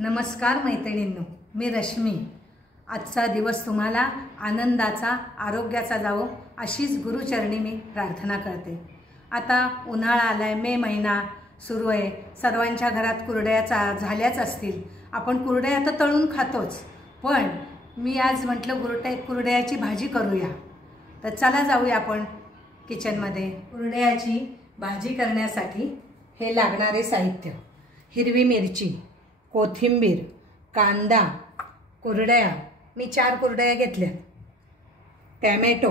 नमस्कार मैत्रिणींनो, मी रश्मी। आजचा दिवस तुम्हाला आनंदाचा, आरोग्याचा जावो अशीच गुरुचरणी मी प्रार्थना करते। आता उन्हाळा आलाय, मे महिना सुरू आहे, सर्वांच्या घरात कुरडया झाल्याच असतील। आपण कुरडया तर तळून खातोच, पण मी आज म्हटलं कुरडयाची भाजी करूया। तर चला जाऊया आपण किचनमध्ये। कुरडयाची भाजी करण्यासाठी हे लागणारे साहित्य: हिरवी मिरची, कोथिंबीर, कांदा, कुरडया, मी 4 कुरडया घेतल्या, टोमॅटो,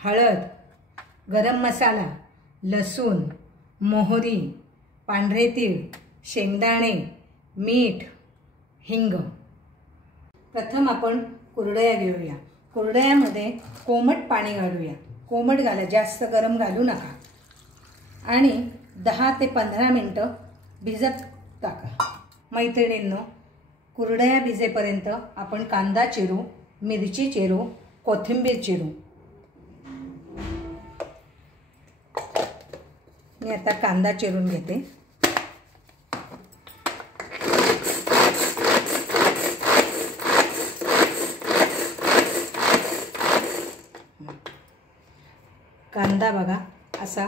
हळद, गरम मसाला, लसूण, मोहरी, पांढरे तीळ, शेंगदाणे, मीठ, हिंग। प्रथम आपण कुरडया घेऊया। कुरडयामध्ये कोमट पाणी घालूया। कोमट घाला, जास्त गरम घालू नका, आणि 10 ते 15 मिनिटं भिजत टाका। मैत्रिणींनो, कुरडया भिजेपर्यंत आपण कांदा चिरू, मिरची चिरू, कोथिंबीर चिरू। मी आता कांदा चिरून घेते। कांदा बघा असा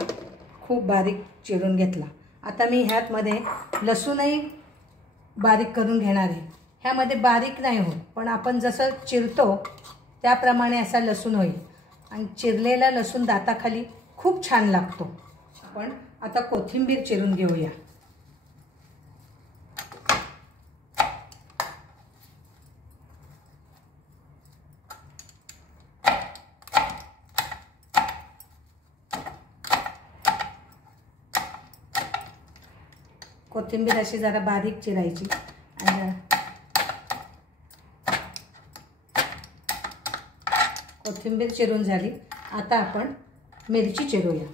खूप बारीक चिरून घेतला। आता मी ह्यामध्ये लसूणही बारीक करून घेणार आहे। ह्यामध्ये बारीक नाही होत, पण आपण जसं चिरतो त्याप्रमाणे असा लसूण होईल, आणि चिरलेला लसूण दाताखाली खूप छान लागतो। आपण आता कोथिंबीर चिरून घेऊया। कोथिंबीर अशी जरा बारीक चिरायची, आणि कोथिंबीर चिरून झाली। आता आपण मिरची चिरूया।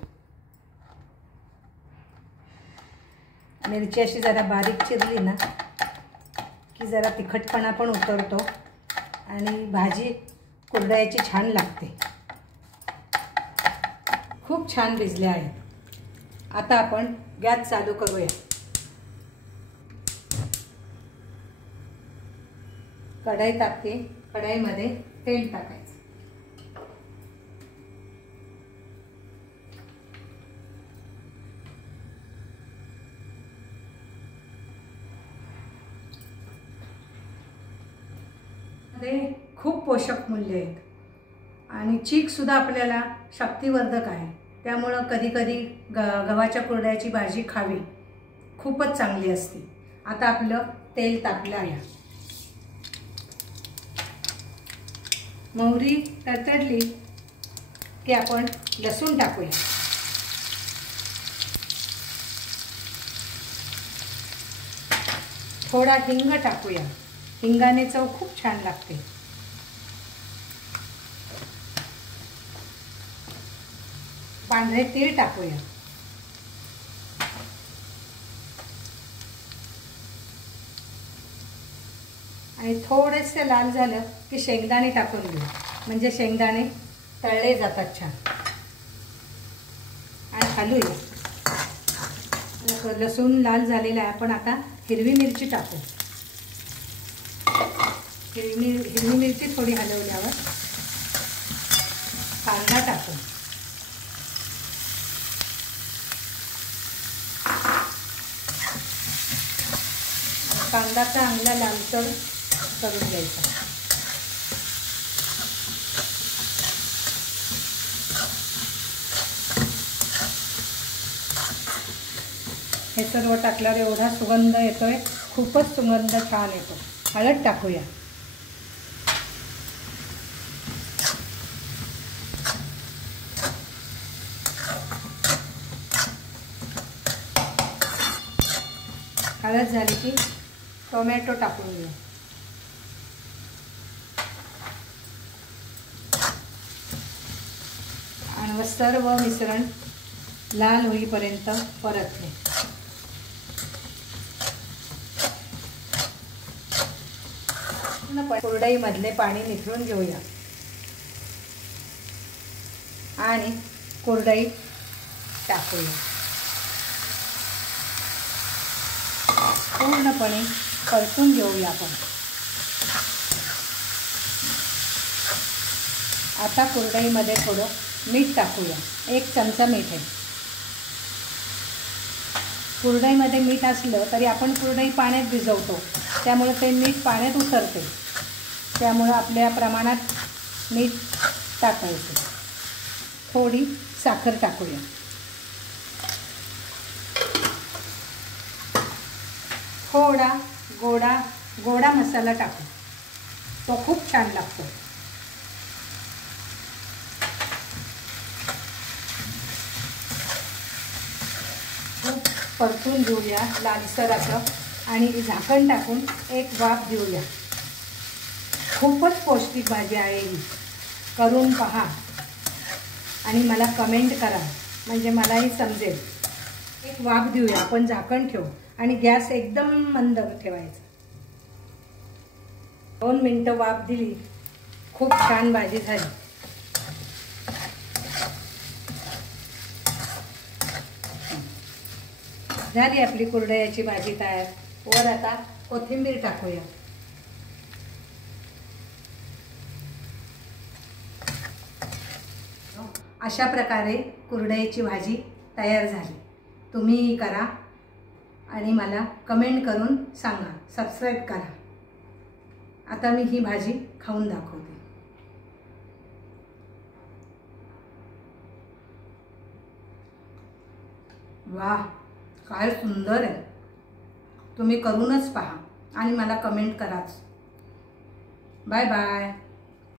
मिरची अशी जरा बारीक चिरली ना की जरा तिखटपणा पण उतरतो, आणि भाजी कुरडयाची छान लागते। खूप छान भिजल्या आहेत। आता आपण गॅस चालू करूया। कढई टाकते, कढईमध्ये तेल टाकायचं। मध्ये खूप पोषक मूल्य आहेत, आणि चीक सुद्धा आपल्याला शक्तिवर्धक आहे। त्यामुळे कधी कधी गव्हाच्या कुरडयाची भाजी खावी, खूपच चांगली असते। आता आपलं तेल तापलं आहे। मोहरी तडतडली की आपण लसूण टाकूया। थोडा हिंग टाकूया, हिंगाने चव खूप छान लागते। पांढरे तीळ टाकूया, आणि थोडेसे लाल झालं की शेंगदाणे टाकून घेऊ, म्हणजे शेंगदाणे तळले जातात छान। आणि हलवूया। लसूण लाल झालेला आहे, आपण आता हिरवी मिरची टाकू। हिरवी मिरची थोडी हलवल्यावर कांदा टाकू। कांदा चांगला लालसर करून घ्यायचा। हे सर्व टाकल्यावर एवढा सुगंध येतोय, खूपच सुगंध छान येतो। हळद टाकूया। हळद झाली की टोमॅटो टाकून घेऊ, आणि सर्व मिश्रण लाल होईपर्यंत परतले। कुरडईमधले पाणी निथळून घेऊया, आणि कुरडई टाकूया। पूर्णपणे परतून घेऊया आपण. आता कुरडईमध्ये थोडं मीठ टाकूया. 1 चमचा मीठ आहे. कुरडईमध्ये मीठ असलं तरी आपण कुरडई पाण्यात भिजवतो, त्यामुळे ते मीठ पाण्यात उतरते. त्यामुळं आपल्या प्रमाणात मीठ टाकायचं. थोडी साखर टाकूया. थोडा गोडा मसाला टाकू, तो खूप छान लागतो. खूप परतून घेऊया लालसर असं आणि झाकण टाकून एक वाफ देऊया. खूपच पौष्टिक भाजी आहे ही. करून पहा आणि मला कमेंट करा, म्हणजे मलाही समजेल. एक वाफ देऊया आपण. झाकण ठेवू आणि गॅस एकदम मंद ठेवायचा. 2 मिनटं वाफ दिली. खूप छान भाजी झाली. झाली आपली कुरडयाची भाजी तयार. वर आता कोथिंबीर टाकूया. अशा प्रकारे कुरडयाची भाजी तयार झाली. तुम्हीही करा आणि मला कमेंट करून सांगा. सबस्क्राईब करा. आता मी ही भाजी खाऊन दाखवते. वाह, काय सुंदर आहे. तुम्ही करूनच पहा आणि मला कमेंट कराच. Bye bye.